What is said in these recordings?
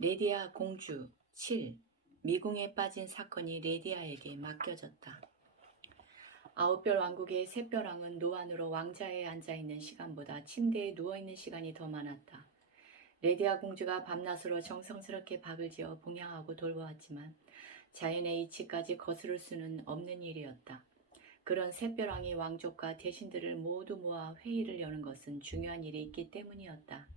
레디아 공주 7. 미궁에 빠진 사건이 레디아에게 맡겨졌다. 아홉별 왕국의 샛별왕은 노안으로 왕자에 앉아있는 시간보다 침대에 누워있는 시간이 더 많았다. 레디아 공주가 밤낮으로 정성스럽게 밥을 지어 봉양하고 돌보았지만 자연의 이치까지 거스를 수는 없는 일이었다. 그런 샛별왕이 왕족과 대신들을 모두 모아 회의를 여는 것은 중요한 일이 있기 때문이었다.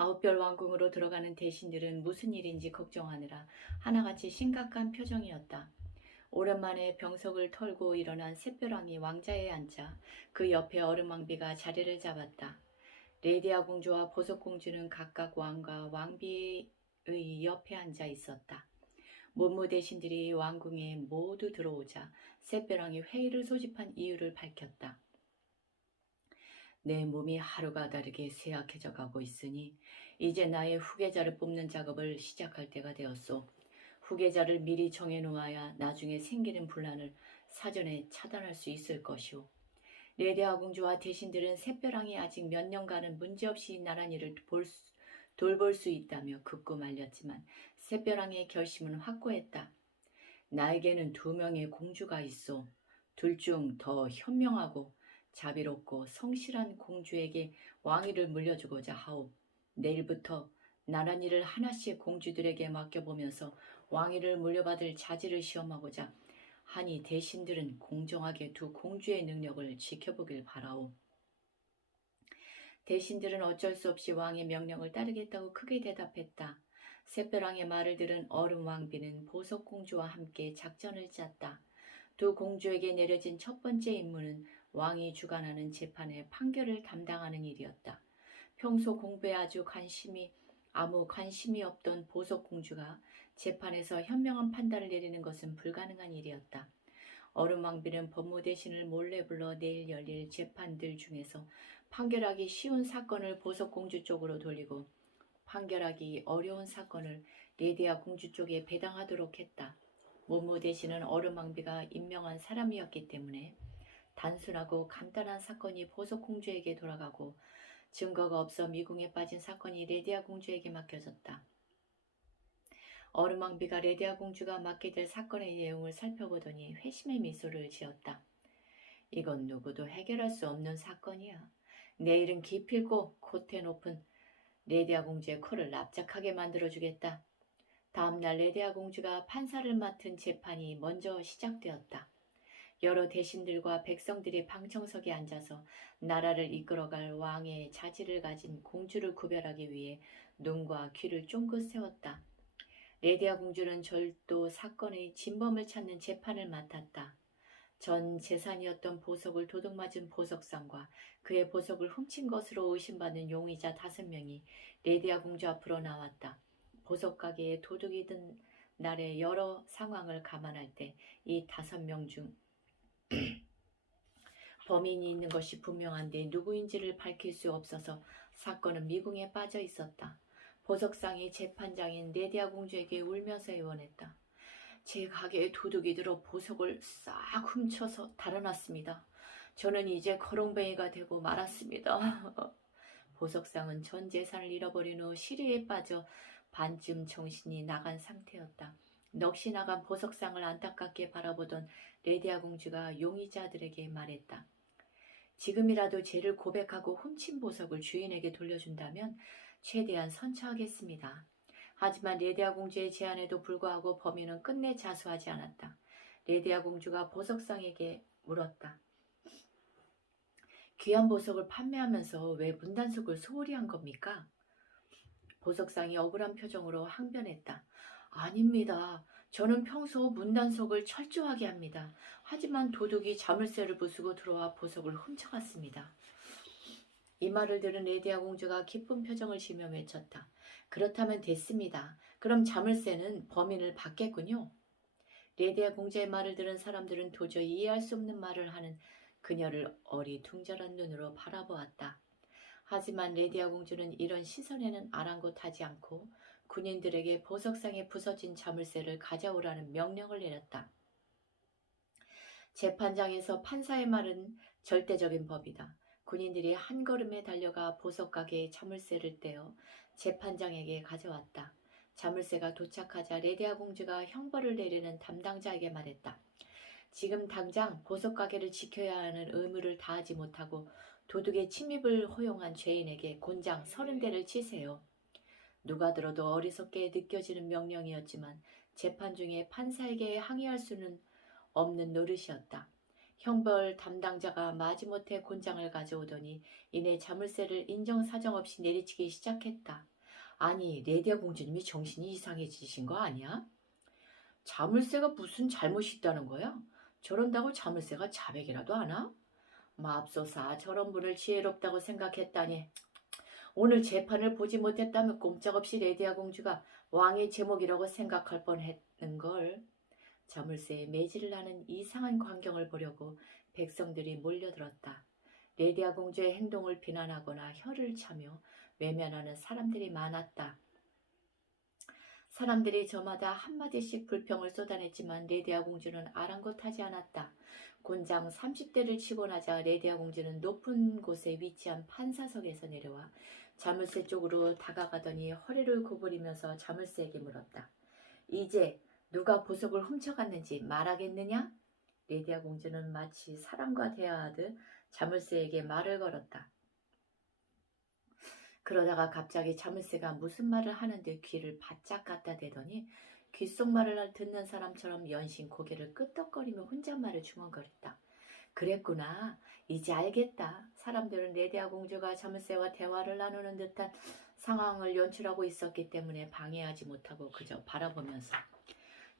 아홉별 왕궁으로 들어가는 대신들은 무슨 일인지 걱정하느라 하나같이 심각한 표정이었다. 오랜만에 병석을 털고 일어난 샛별왕이 왕자에 앉자 그 옆에 얼음왕비가 자리를 잡았다. 레디아 공주와 보석공주는 각각 왕과 왕비의 옆에 앉아 있었다. 문무 대신들이 왕궁에 모두 들어오자 샛별왕이 회의를 소집한 이유를 밝혔다. 내 몸이 하루가 다르게 쇠약해져 가고 있으니 이제 나의 후계자를 뽑는 작업을 시작할 때가 되었소. 후계자를 미리 정해놓아야 나중에 생기는 분란을 사전에 차단할 수 있을 것이오. 레디아 공주와 대신들은 샛별왕이 아직 몇 년간은 문제없이 나란히를 돌볼 수 있다며 극구 말렸지만 샛별왕의 결심은 확고했다. 나에게는 2명의 공주가 있어. 둘 중 더 현명하고 자비롭고 성실한 공주에게 왕위를 물려주고자 하오. 내일부터 나란히를 하나씩 공주들에게 맡겨보면서 왕위를 물려받을 자질을 시험하고자 하니 대신들은 공정하게 2 공주의 능력을 지켜보길 바라오. 대신들은 어쩔 수 없이 왕의 명령을 따르겠다고 크게 대답했다. 샛별왕의 말을 들은 얼음왕비는 보석공주와 함께 작전을 짰다. 2 공주에게 내려진 첫 번째 임무는 왕이 주관하는 재판의 판결을 담당하는 일이었다. 평소 공부에 아무 관심이 없던 보석공주가 재판에서 현명한 판단을 내리는 것은 불가능한 일이었다. 얼음왕비는 법무대신을 몰래 불러 내일 열릴 재판들 중에서 판결하기 쉬운 사건을 보석공주 쪽으로 돌리고 판결하기 어려운 사건을 레디아 공주 쪽에 배당하도록 했다. 문무대신은 얼음왕비가 임명한 사람이었기 때문에 단순하고 간단한 사건이 보석공주에게 돌아가고 증거가 없어 미궁에 빠진 사건이 레디아 공주에게 맡겨졌다. 얼음왕비가 레디아 공주가 맡게 될 사건의 내용을 살펴보더니 회심의 미소를 지었다. 이건 누구도 해결할 수 없는 사건이야. 내일은 기필코 콧대 높은 레디아 공주의 코를 납작하게 만들어주겠다. 다음날 레디아 공주가 판사를 맡은 재판이 먼저 시작되었다. 여러 대신들과 백성들이 방청석에 앉아서 나라를 이끌어갈 왕의 자질을 가진 공주를 구별하기 위해 눈과 귀를 쫑긋 세웠다. 레디아 공주는 절도 사건의 진범을 찾는 재판을 맡았다. 전 재산이었던 보석을 도둑맞은 보석상과 그의 보석을 훔친 것으로 의심받는 용의자 5명이 레디아 공주 앞으로 나왔다. 보석 가게에 도둑이 든 날의 여러 상황을 감안할 때 이 5명 중 범인이 있는 것이 분명한데 누구인지를 밝힐 수 없어서 사건은 미궁에 빠져 있었다. 보석상이 재판장인 레디아 공주에게 울면서 애원했다. 제 가게에 도둑이 들어 보석을 싹 훔쳐서 달아났습니다. 저는 이제 거렁뱅이가 되고 말았습니다. 보석상은 전 재산을 잃어버린 후 시리에 빠져 반쯤 정신이 나간 상태였다. 넋이 나간 보석상을 안타깝게 바라보던 레디아 공주가 용의자들에게 말했다. 지금이라도 죄를 고백하고 훔친 보석을 주인에게 돌려준다면 최대한 선처하겠습니다. 하지만 레디아 공주의 제안에도 불구하고 범인은 끝내 자수하지 않았다. 레디아 공주가 보석상에게 물었다. 귀한 보석을 판매하면서 왜 문단속을 소홀히 한 겁니까? 보석상이 억울한 표정으로 항변했다. 아닙니다. 저는 평소 문단속을 철저하게 합니다. 하지만 도둑이 자물쇠를 부수고 들어와 보석을 훔쳐갔습니다. 이 말을 들은 레디아 공주가 기쁜 표정을 지으며 외쳤다. 그렇다면 됐습니다. 그럼 자물쇠는 범인을 받겠군요. 레디아 공주의 말을 들은 사람들은 도저히 이해할 수 없는 말을 하는 그녀를 어리둥절한 눈으로 바라보았다. 하지만 레디아 공주는 이런 시선에는 아랑곳하지 않고 군인들에게 보석상에 부서진 자물쇠를 가져오라는 명령을 내렸다. 재판장에서 판사의 말은 절대적인 법이다. 군인들이 한 걸음에 달려가 보석 가게에 자물쇠를 떼어 재판장에게 가져왔다. 자물쇠가 도착하자 레디아 공주가 형벌을 내리는 담당자에게 말했다. 지금 당장 보석 가게를 지켜야 하는 의무를 다하지 못하고 도둑의 침입을 허용한 죄인에게 곤장 30대를 치세요. 누가 들어도 어리석게 느껴지는 명령이었지만 재판 중에 판사에게 항의할 수는 없는 노릇이었다. 형벌 담당자가 마지못해 곤장을 가져오더니 이내 자물쇠를 인정사정 없이 내리치기 시작했다. 아니, 레디아 공주님이 정신이 이상해지신 거 아니야? 자물쇠가 무슨 잘못이 있다는 거야? 저런다고 자물쇠가 자백이라도 하나? 맙소사, 저런 분을 지혜롭다고 생각했다니. 오늘 재판을 보지 못했다면 꼼짝없이 레디아 공주가 왕의 제목이라고 생각할 뻔했는걸. 자물쇠에 매질을 하는 이상한 광경을 보려고 백성들이 몰려들었다. 레디아 공주의 행동을 비난하거나 혀를 차며 외면하는 사람들이 많았다. 사람들이 저마다 한마디씩 불평을 쏟아냈지만 레디아 공주는 아랑곳하지 않았다. 곤장 30대를 치고 나자 레디아 공주는 높은 곳에 위치한 판사석에서 내려와 자물쇠 쪽으로 다가가더니 허리를 구부리면서 자물쇠에게 물었다. 이제 누가 보석을 훔쳐갔는지 말하겠느냐? 레디아 공주는 마치 사람과 대화하듯 자물쇠에게 말을 걸었다. 그러다가 갑자기 자물쇠가 무슨 말을 하는 듯 귀를 바짝 갖다 대더니 귓속말을 듣는 사람처럼 연신 고개를 끄덕거리며 혼잣말을 주문거렸다. 그랬구나. 이제 알겠다. 사람들은 레디아 공주가 자물쇠와 대화를 나누는 듯한 상황을 연출하고 있었기 때문에 방해하지 못하고 그저 바라보면서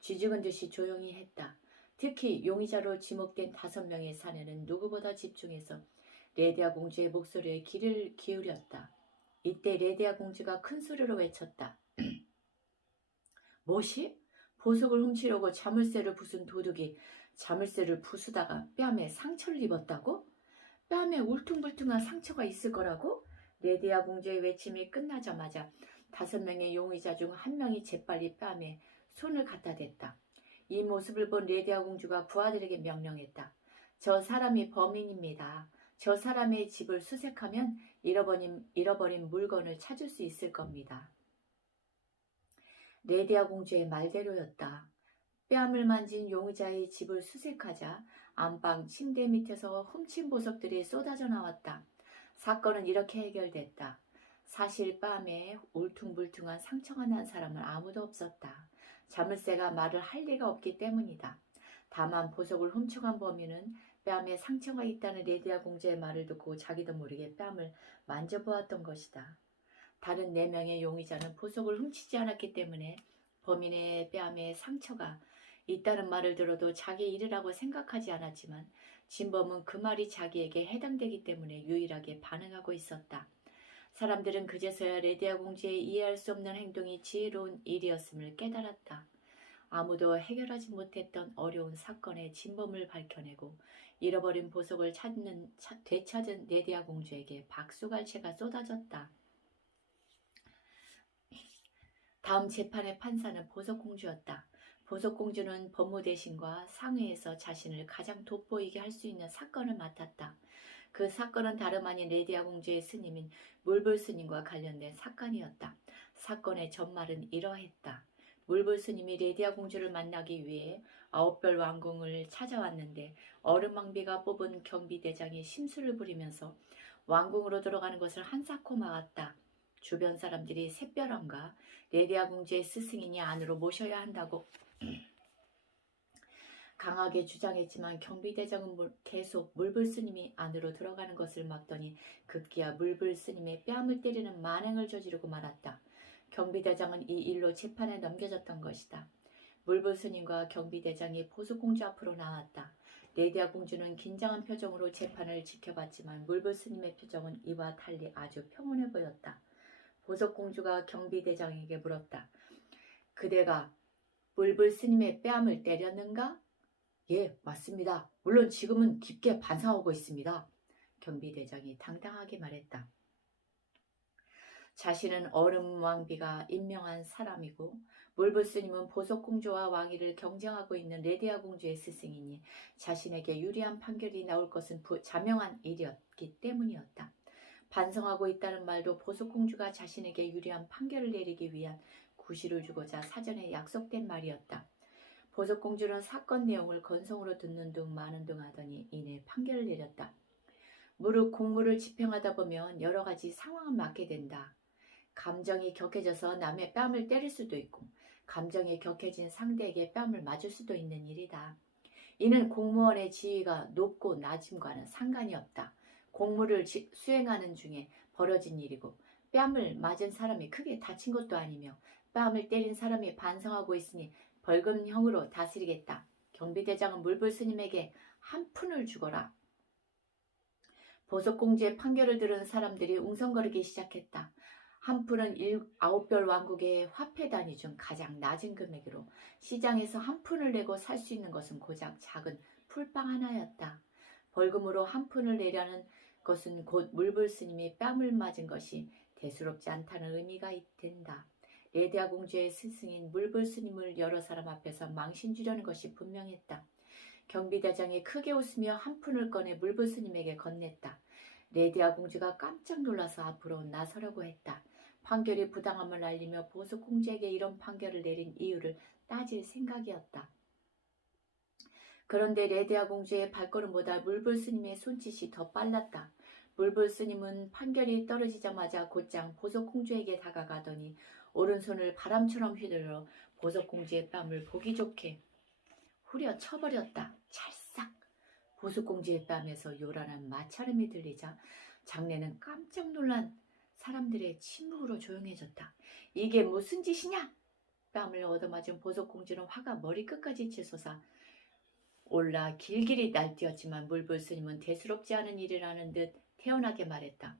쥐죽은 듯이 조용히 했다. 특히 용의자로 지목된 5명의 사내는 누구보다 집중해서 레디아 공주의 목소리에 귀를 기울였다. 이때 레디아 공주가 큰 소리로 외쳤다. 뭐시? 보석을 훔치려고 자물쇠를 부순 도둑이 자물쇠를 부수다가 뺨에 상처를 입었다고? 뺨에 울퉁불퉁한 상처가 있을 거라고? 레디아 공주의 외침이 끝나자마자 5명의 용의자 중 1명이 재빨리 뺨에 손을 갖다 댔다. 이 모습을 본 레디아 공주가 부하들에게 명령했다. 저 사람이 범인입니다. 저 사람의 집을 수색하면 잃어버린 물건을 찾을 수 있을 겁니다. 레디아 공주의 말대로였다. 뺨을 만진 용의자의 집을 수색하자 안방 침대 밑에서 훔친 보석들이 쏟아져 나왔다. 사건은 이렇게 해결됐다. 사실 뺨에 울퉁불퉁한 상처가 난 사람은 아무도 없었다. 자물쇠가 말을 할 리가 없기 때문이다. 다만 보석을 훔쳐간 범인은 뺨에 상처가 있다는 레디아 공주의 말을 듣고 자기도 모르게 뺨을 만져보았던 것이다. 다른 4명의 용의자는 보석을 훔치지 않았기 때문에 범인의 뺨에 상처가 있다는 말을 들어도 자기 일이라고 생각하지 않았지만 진범은 그 말이 자기에게 해당되기 때문에 유일하게 반응하고 있었다. 사람들은 그제서야 레디아 공주의 이해할 수 없는 행동이 지혜로운 일이었음을 깨달았다. 아무도 해결하지 못했던 어려운 사건의 진범을 밝혀내고 잃어버린 보석을 되찾은 레디아 공주에게 박수갈채가 쏟아졌다. 다음 재판의 판사는 보석공주였다. 보석공주는 법무대신과 상회에서 자신을 가장 돋보이게 할 수 있는 사건을 맡았다. 그 사건은 다름 아닌 레디아 공주의 스님인 물불 스님과 관련된 사건이었다. 사건의 전말은 이러했다. 물불 스님이 레디아 공주를 만나기 위해 9별 왕궁을 찾아왔는데 어른망비가 뽑은 경비대장이 심술을 부리면서 왕궁으로 들어가는 것을 한사코 막았다. 주변 사람들이 샛별왕과 레디아 공주의 스승이니 안으로 모셔야 한다고 강하게 주장했지만 경비대장은 계속 물불 스님이 안으로 들어가는 것을 막더니 급기야 물불 스님의 뺨을 때리는 만행을 저지르고 말았다. 경비대장은 이 일로 재판에 넘겨졌던 것이다. 물불 스님과 경비대장이 보석공주 앞으로 나왔다. 레디아 공주는 긴장한 표정으로 재판을 지켜봤지만 물불 스님의 표정은 이와 달리 아주 평온해 보였다. 보석공주가 경비대장에게 물었다. 그대가 물불 스님의 뺨을 때렸는가? 예, 맞습니다. 물론 지금은 깊게 반성하고 있습니다. 경비대장이 당당하게 말했다. 자신은 얼음 왕비가 임명한 사람이고 물불스님은 보석공주와 왕위를 경쟁하고 있는 레디아 공주의 스승이니 자신에게 유리한 판결이 나올 것은 자명한 일이었기 때문이었다. 반성하고 있다는 말도 보석공주가 자신에게 유리한 판결을 내리기 위한 구실을 주고자 사전에 약속된 말이었다. 보석공주는 사건 내용을 건성으로 듣는 둥 마는 둥 하더니 이내 판결을 내렸다. 무릇 공무를 집행하다 보면 여러 가지 상황을 맞게 된다. 감정이 격해져서 남의 뺨을 때릴 수도 있고 감정이 격해진 상대에게 뺨을 맞을 수도 있는 일이다. 이는 공무원의 지위가 높고 낮음과는 상관이 없다. 공무를 수행하는 중에 벌어진 일이고 뺨을 맞은 사람이 크게 다친 것도 아니며 뺨을 때린 사람이 반성하고 있으니 벌금형으로 다스리겠다. 경비대장은 물불스님에게 한 푼을 주거라. 보석공주의 판결을 들은 사람들이 웅성거리기 시작했다. 한 푼은 9별 왕국의 화폐 단위 중 가장 낮은 금액으로 시장에서 한 푼을 내고 살 수 있는 것은 고작 작은 풀빵 하나였다. 벌금으로 한 푼을 내려는 것은 곧 물불스님이 뺨을 맞은 것이 대수롭지 않다는 의미가 된다. 레디아 공주의 스승인 물불스님을 여러 사람 앞에서 망신 주려는 것이 분명했다. 경비대장이 크게 웃으며 한 푼을 꺼내 물불스님에게 건넸다. 레디아 공주가 깜짝 놀라서 앞으로 나서려고 했다. 판결이 부당함을 알리며 보석공주에게 이런 판결을 내린 이유를 따질 생각이었다. 그런데 레디아 공주의 발걸음보다 물불스님의 손짓이 더 빨랐다. 물불스님은 판결이 떨어지자마자 곧장 보석공주에게 다가가더니 오른손을 바람처럼 휘둘러 보석공주의 뺨을 보기 좋게 후려쳐버렸다. 찰싹! 보석공주의 뺨에서 요란한 마찰음이 들리자 장내는 깜짝 놀란 사람들의 침묵으로 조용해졌다. 이게 무슨 짓이냐? 뺨을 얻어맞은 보석공주는 화가 머리끝까지 치솟아 올라 길길이 날뛰었지만 물불스님은 대수롭지 않은 일이라는 듯 태연하게 말했다.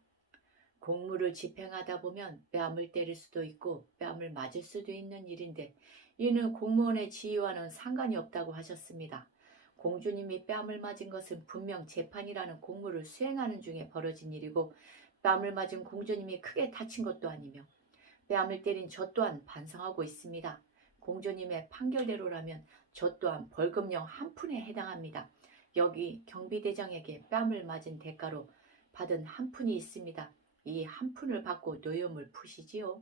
공무를 집행하다 보면 뺨을 때릴 수도 있고 뺨을 맞을 수도 있는 일인데 이는 공무원의 지위와는 상관이 없다고 하셨습니다. 공주님이 뺨을 맞은 것은 분명 재판이라는 공무를 수행하는 중에 벌어진 일이고 뺨을 맞은 공주님이 크게 다친 것도 아니며 뺨을 때린 저 또한 반성하고 있습니다. 공주님의 판결대로라면 저 또한 벌금형 한 푼에 해당합니다. 여기 경비대장에게 뺨을 맞은 대가로 받은 한 푼이 있습니다. 이 한 푼을 받고 노여움을 푸시지요.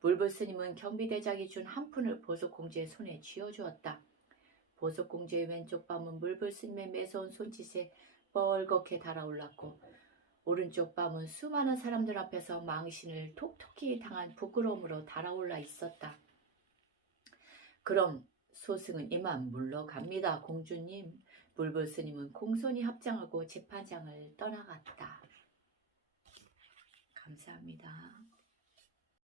물불스님은 경비대장이 준 한 푼을 보석공주의 손에 쥐어주었다. 보석공주의 왼쪽 뺨은 물불스님의 매서운 손짓에 뻘겋게 달아올랐고 오른쪽 뺨은 수많은 사람들 앞에서 망신을 톡톡히 당한 부끄러움으로 달아올라 있었다. 그럼 소승은 이만 물러갑니다, 공주님. 물불스님은 공손히 합장하고 재판장을 떠나갔다. 감사합니다.